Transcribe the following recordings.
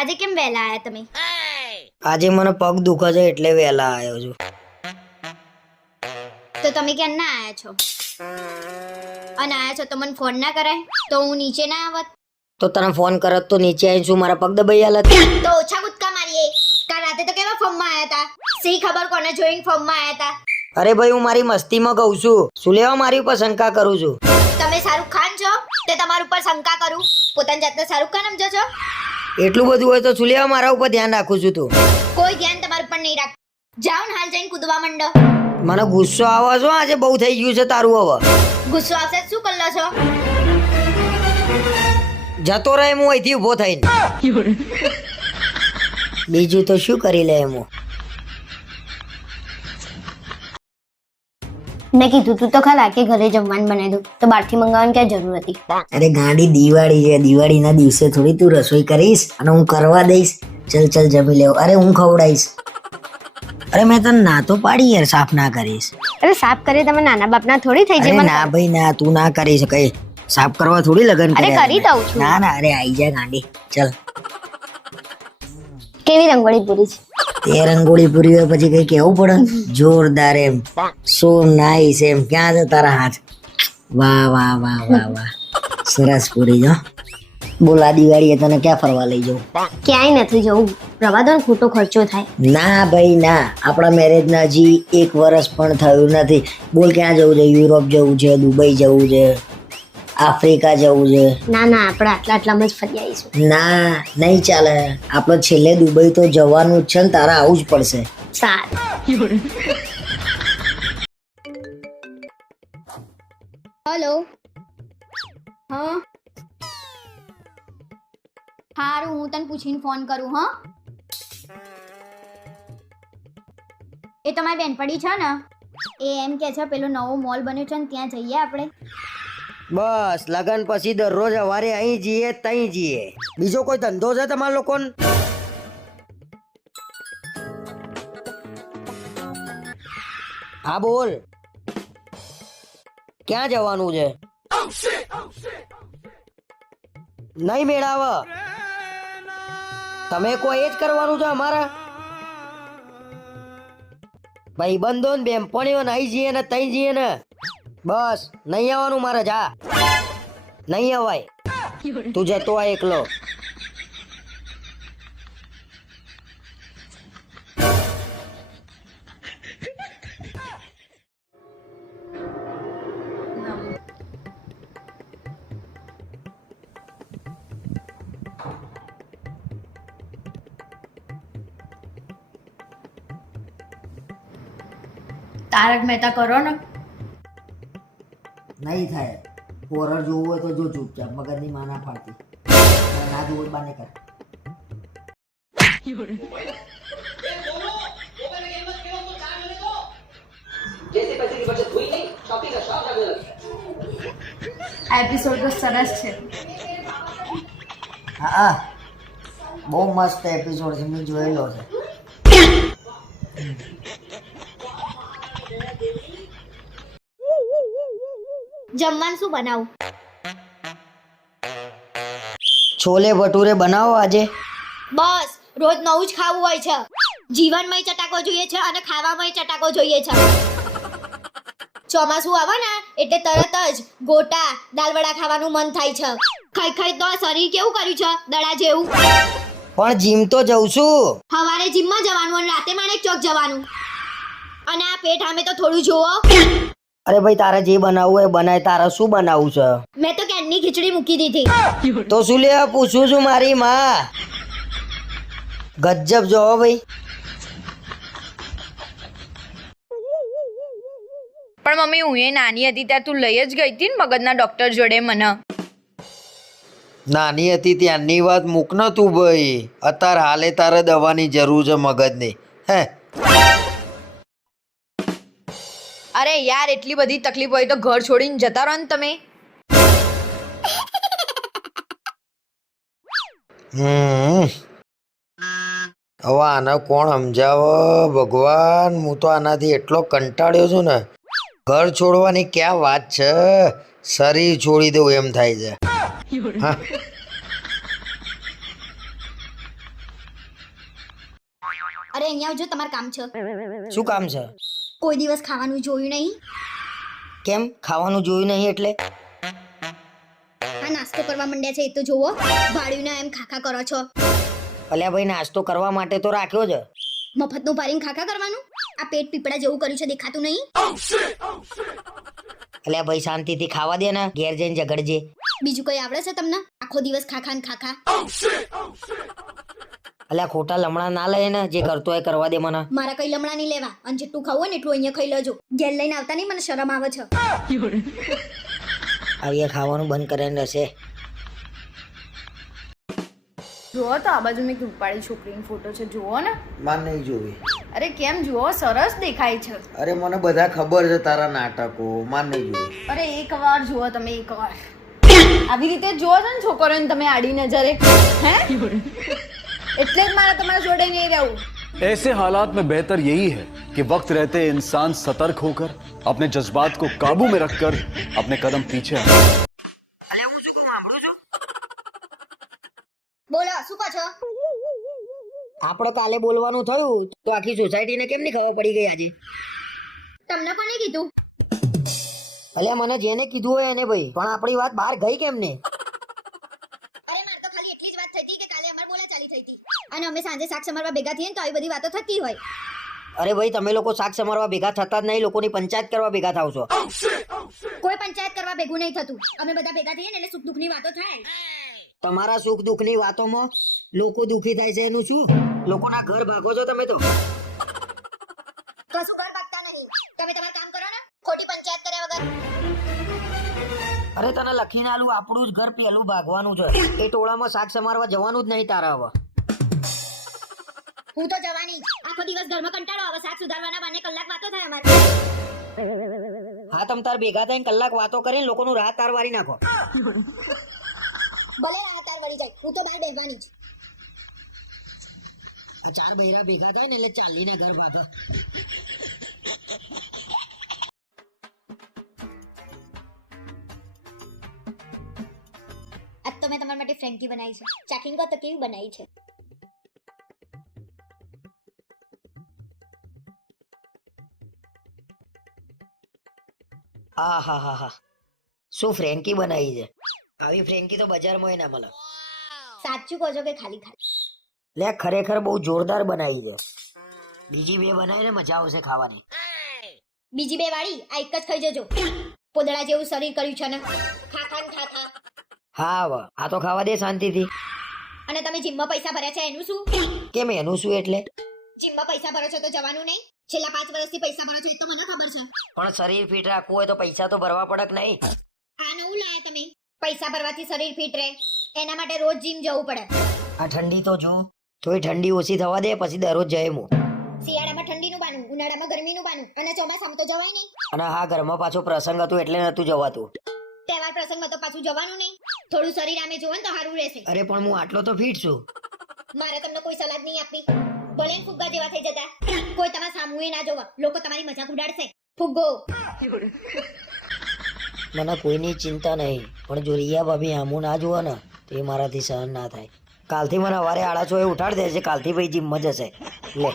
આજે કેમ વહેલા આયા તમે? આજે મને પગ દુખે છે એટલે વહેલા આવ્યો છું. તો તમે ક્યાં ના આયા છો? અને આયા છો તો મને ફોન ના કરાય તો હું નીચે ના આવત? તો તને ફોન કરત તો નીચે આવીને શું મારા પગ દબાઈ આલત? તો ઓછા કૂદકા મારીએ. કાલ રાતે તો કેવા ફોર્મમાં આયા હતા? સી ખબર કોને જોઈને ફોર્મમાં આયા હતા? અરે ભાઈ હું મારી મસ્તીમાં કહું છું. શું લેવા મારી ઉપર શંકા કરું છું? તમે શાહરુખ ખાન છો તે તમારા ઉપર શંકા કરું? પોતાની જાતને શાહરુખ ખાન સમજો છો? એટલું બધું હોય તો શું લેવા મારા ઉપર ધ્યાન રાખું છું તું? કોઈ ધ્યાન તમારા ઉપર નહીં રાખ. જાઓ ને હાલ જઈને કૂદવા માંડો. મને ગુસ્સો આવે છે આજે બહુ થઈ ગયું છે તારું હવે. ગુસ્સો આવશે શું કરી લો છો? જતો રહે હું અહીંથી ઊભો થઈને. બીજું તો શું કરી લે એમ. મેં કીધું તું તો ખરા કે ઘરે જમવાનું બનાવી દઉં તો બહારથી મંગાવવાની ક્યાં જરૂર હતી? અરે ગાંડી દિવાળી છે, દિવાળીના દિવસે થોડી તું રસોઈ કરીશ અને હું કરવા દઈશ? ચલ ચલ જમી લેવ. અરે હું ખવડાવીશ. અરે મેં તને ના તો પાડી યાર સાફ ના કરીશ. અરે સાફ કરે તમે નાના બાપના થોડી થઈ અરે જાય. ના ભાઈ ના, તું ના કરી શકે. સાફ કરવા થોડી લગન અરે કર્યા કરી છે. દઉં છું. ના ના, અરે આઈ જા ગાંડી. ચલ કેવી રંગોળી પૂરી છે? તે રંગોળી પૂરી હોય પછી કઈ કેવું પડે? જોરદાર એમ, સો નાઈસ એમ. ક્યાં છે તારા હાથ? વાહ વાહ વાહ વાહ વાહ, સરસ પૂરી જો. બોલ આ દિવાળીએ તને ક્યાં ફરવા લઈ જાઉં? ક્યાંય નથી જવું, રવા દો ને, ખોટો ખર્ચો થાય. ના ભાઈ ના, આપણા મેરેજના હજી 1 વર્ષ પણ થયું નથી. બોલ ક્યાં જવું છે? યુરોપ જવું છે, દુબઈ જવું છે, આફ્રિકા જવું છે? ના ના, આપણે આટલામાં જ ફરી આવીશું. ના નહીં ચાલે. આપણે છેલ્લે દુબઈ તો જવાનું જ છે ને, તારા આવું જ પડશે. સારું. હેલો. હા હારું, હું તને પૂછીને ફોન કરું. હા, એ તમારી બેનપડી છે ને, એ એમ કે છે પેલો નવો મોલ બન્યો છે ને ત્યાં જઈએ આપણે. બસ લગન પછી દરરોજ સવારે અહીં જઈએ તઈ જઈએ. બીજો કોઈ ધંધો છે તમારા લોકોને? હા બોલ, ક્યાં જવાનું છે? નહીં મેળાવ. તમે કોઈ એ જ કરવાનું છે અમારા ભાઈબંધો ને બેનપણીઓ નહીં જઈએ ને તઈ જઈએ ને. બસ નહીં આવવાનું મારે. જા, નહીં અવાય. તું જતો આ એકલો. તારક મહેતા કરો ને. નહીં થાય. હોરર જોવું હોય તો જો ચૂપચાપ, મગજની માં ના પાડતી. ના જોવું હોય બાને કર. આ એપિસોડ તો સરસ છે. હા બહુ મસ્ત એપિસોડ છે, મેં જોયેલો છે. જમવાનું શું બનાવું? છોલે ભટુરે બનાવો આજે. બસ રોજ નવું જ ખાવું હોય છે. જીવનમાંય ચટાકો જોઈએ છે અને ખાવામાંય ચટાકો જોઈએ છે. ચોમાસું આવે ને એટલે તરત જ ગોટા દાલવડા ખાવાનું મન થાય છે. ખાઈ ખાઈ તો આ શરીર કેવું કર્યું છે, દડા જેવું. પણ જીમ તો જઉં છું. સવારે જીમમાં જવાનું અને રાતે માણેક ચોક જવાનું. અને આ પેટ સામે તો થોડું જોવો. અરે ભાઈ તારે જે બનાવવું હોય બનાય. તારે શું બનાવવું છે? મેં તો કેનની ખીચડી મૂકી દીધી. તો શું લેવા પૂછું છું મારી માં. ગજબ જો ભાઈ. પણ મમ્મી હું એ નાની હતી ત્યાં તું લઈ જ ગઈ હતી ને મગજના ડોક્ટર જોડે મને. નાની હતી ત્યાંની વાત મૂક ન તું ભાઈ. અત્યારે હાલે તારે દવાની જરૂર છે મગજની. હે અરે યાર એટલી બધી તકલીફ હોય તો ઘર છોડીને જતા રહો ને તમે. હવે આને કોણ સમજાવે ભગવાન. હું તો આનાથી એટલો કંટાળ્યો છું ને. ઘર છોડવાની ક્યાં વાત છે, શરીર છોડી દઉં એમ થાય છે. હા અરે અહીંયા આવજો, તમારે કામ છે. શું કામ છે? કોઈ દિવસ ખાવાનું જોયું નહીં? કેમ ખાવાનું જોયું નહીં એટલે? આ નાસ્તો કરવા માંડ્યા છે એ તો જોવો. ભાડ્યુંના એમ ખાખા કરો છો. અલ્યા ભાઈ, નાસ્તો કરવા માટે તો રાખ્યો છે. મફતનું ભારીને ખાખા કરવાનું? આ પેટ પીપળા જેવું કર્યું છે, દેખાતું નહીં? અલ્યા ભાઈ, શાંતિથી ખાવા દે ને, ઘેર જઈને ઝઘડજે. બીજું કઈ આવડે છે તમને? આખો દિવસ ખાખા ને ખાખા. અલ્યા ખોટા લમણા ના લે ને, જે કરતો હોય કરવા દે મને. મારા કઈ લમણા નહીં લેવા, અને જેટલું ખાવું હોય ને એટલું અહીંયા ખાઈ લેજો. ઘેર લઈને આવતા નહીં, મને શરમ આવે છે. હવે ખાવાનું બંધ કરીને રહેશે. જુઓ તો આ બાજુ મેં એક રૂપાળી છોકરીનો ફોટો છે, જુઓ ને. માન નહીં જોવી. અરે કેમ, જુઓ સરસ દેખાય છે. અરે મને બધા ખબર છે તારા નાટકો. માન નહીં જોવી. અરે એકવાર જુઓ તમે, એકવાર આવી રીતે જુઓ છો ને છોકરીઓને તમે આડી નજરે, હે એટલે જ મારે તમારા જોડે નહીં રહેવું. ऐसे हालात में बेहतर यही है कि वक्त रहते इंसान सतर्क होकर अपने जज्बात को काबू में रखकर अपने कदम पीछे हटाए. બોલો, શું કહો છો? આપણે કાલે બોલવાનું થયું તો આખી સોસાયટીને કેમ નહીં ખબર પડી ગઈ આજે? તમને કોને કીધું? અલ્યા મને જેને કીધું હોય એને ભાઈ, પણ આપણી વાત બહાર ગઈ કેમ ને? અરે મારે તો ખાલી એટલી જ વાત થઈ હતી કે કાલે અમાર બોલાચાલી થઈ હતી, અને અમે સાંજે શાક સમારવા ભેગા થઈએ ને તો આવી બધી વાતો થતી હોય. અરે ભાઈ, તમે લોકો શાક સમારવા ભેગા થતા જ નહીં, લોકોની પંચાયત કરવા ભેગા થાવ છો. કોઈ પંચાયત કરવા ભેગું નહીં થતું. અમે બધા ભેગા થઈએ ને એટલે સુખ દુઃખની વાતો થાય. તમારા સુખ દુઃખની વાતોમાં લોકો દુઃખી થાય છે એનું શું? લોકોના ઘર ભાગો છો તમે તો. કશું ઘર ભાગતા નહીં. તમે તમારું કામ કરો ને, ખોટી પંચાયત કર્યા વગર. અરે તને લખીને આલું, આપણું જ ઘર પેલું ભાગવાનું છે. એ ટોળામાં શાક સમારવા જવાનું જ નહીં તારા હવે. હું તો જવાની જ. આખો દિવસ ઘરમાં કંટાળો આવે, શાક સુધારવાના બાને કલાક વાતો થાય અમારે. હા, તમ તાર ભેગા થઈને કલાક વાતો કરીને લોકોનું રાહ તાર વારી નાખો. ભલે આ તાર વળી જાય, હું તો બહાર બેસવાની જ. આ ચાર બૈરા ભેગા થાય ને એટલે ચાલીને ઘર ભાગો. આજ તો મેં તમારા માટે ફ્રેન્કી બનાવી છે. ચાખીને કહો તો કેવી બનાવી છે? હા હા હા હા, શું ફ્રેન્કી બનાવી છે? આવી ફ્રેન્કી તો બજારમાં ના મળે. સાચું કહો છો કે ખાલી ખાલી? લે, ખરેખર બહુ જોરદાર બનાવી છે. બીજી બે બનાવીને મજા આવશે ખાવાની. બીજી બે વાળી આ એક જ ખાઈ જજો. પોદળા જેવું શરીર કર્યું છે ને, ખાખા ને ખાખા. હા હવે આ તો ખાવા દે શાંતિથી. અને તમે જીમમાં પૈસા ભર્યા છે એનું શું? કેમ, એનું શું એટલે? જીમમાં પૈસા ભરો છો તો જવાનું નહીં? છેલ્લા 5 વર્ષથી પૈસા ભરો છો એ તો મને ખબર છે. પણ શરીર ફિટ રાખવું હોય તો પૈસા તો ભરવા પડે કે નહીં? આ નવું લાયા તમે. પૈસા ભરવાથી શરીર ફિટ રહે, એના માટે રોજ જીમ જવું પડે. આ ઠંડી તો જો, થોડી ઠંડી ઓછી થવા દે પછી દરરોજ જાય હું. શિયાળામાં ઠંડીનું બાનું, ઉનાળામાં ગરમીનું બાનું, અને ચોમાસામાં તો જવાય નહીં. અને હા, ઘરમાં પાછો પ્રસંગ હતો એટલે નતું જવાતું. તહેવાર પ્રસંગમાં તો પાછું જવાનું નહીં. થોડું શરીર આમે જોવો ને તો સારું રહેશે. અરે પણ હું આટલો તો ફિટ છું. મારે તમને કોઈ સલાહ નહીં આપવી. ભલે ને ફુગ્ગા જેવા થઈ જતા, કોઈ તમારા સામુએ ના જોવા, લોકો તમારી મજાક ઉડાડશે. ફુગ્ગો. મને કોઈની ચિંતા નહીં, પણ જો રિયા ભાભી આમું ના જુઓ ને તો એ મારાથી સહન ના થાય. કાલથી મને સવારે 6:30 ઉઠાડી દે છે. કાલથી ભાઈ જીમમાં જશે. લે,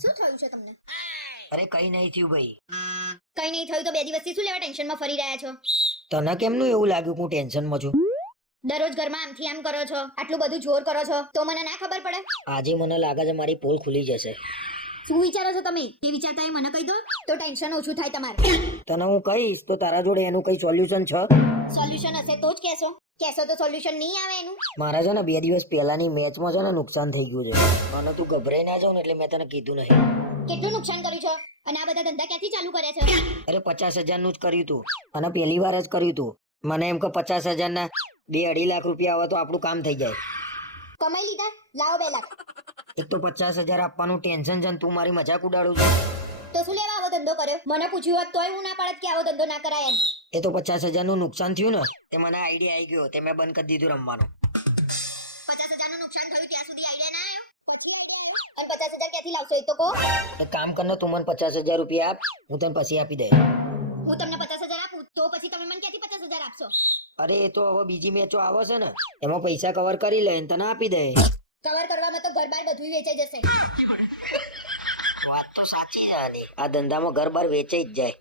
શું થયું છે તમને? અરે કઈ નહીં થયું ભાઈ. કઈ નહીં થયું તો 2 દિવસથી શું લેવા ટેન્શનમાં ફરી રહ્યા છો? તને કેમનું એવું લાગ્યું કે હું ટેન્શનમાં છું? દરરોજ ઘરમાં આમથી આમ કરો છો, આટલું બધું જોર કરો છો તો મને ના ખબર પડે? આજે મને લાગે છે મારી પોલ ખુલી જશે. શું વિચારો છો તમે? તે વિચારતા એ મને કહી દો તો ટેન્શન ઓછું થાય તમારે. તને હું કહીશ તો તારા જોડે એનું કઈ સોલ્યુશન છે? સોલ્યુશન હશે તો જ કહેશો તો સોલ્યુશન નહીં આવે એનું. મારા છે ને 2 દિવસ પહેલાની મેચમાં છે ને નુકસાન થઈ ગયું છે. અને તું ગભરાઈ ના જાવ ને એટલે મેં તને કીધું નહીં. કેટલું નુકસાન કર્યું છે? અને આ બધા ધંધા ક્યાંથી ચાલુ કર્યા છે? અરે 50,000 નું જ કર્યું તું, અને પહેલી વાર જ કર્યું તું. મને એમ કે 50,000 ના 2-2.5 લાખ રૂપિયા આવે તો આપણું કામ થઈ જાય. કમાઈ લીધા? લાવો 2 લાખ. એક તો 50,000 આપવાનું ટેન્શન છે ને તું મારી મજાક ઉડાડું છું. તો શું લેવા આવો ધંધો કર્યો? મને પૂછ્યું હોત તોય હું ના પાડત કે આવો ધંધો ના કરાય એમ. એ તો 50,000 નું નુકસાન થયું ને તે મને આઈડિયા આવી ગયો તે મેં બંધ કરી દીધું રમવાનું. 50,000 નું નુકસાન થયું પણ 50,000 ક્યાંથી લાવશો એ તો કહો. એક કામ કર ને તું મને 50,000 રૂપિયા આપ, હું તને પછી આપી દે. હું તમને 50,000 આપું તો પછી તમે મને ક્યાંથી 50,000 આપશો? અરે એ તો હવે બીજી મેચો આવે છે ને, એમાં પૈસા કવર કરી લે ને તને આપી દે. કવર કરવામાં તો ઘર બાર બધું વેચાઈ જશે. વાત તો સાચી છે આની. આ ધંધામાં ઘર બાર વેચાઈ જ જાય.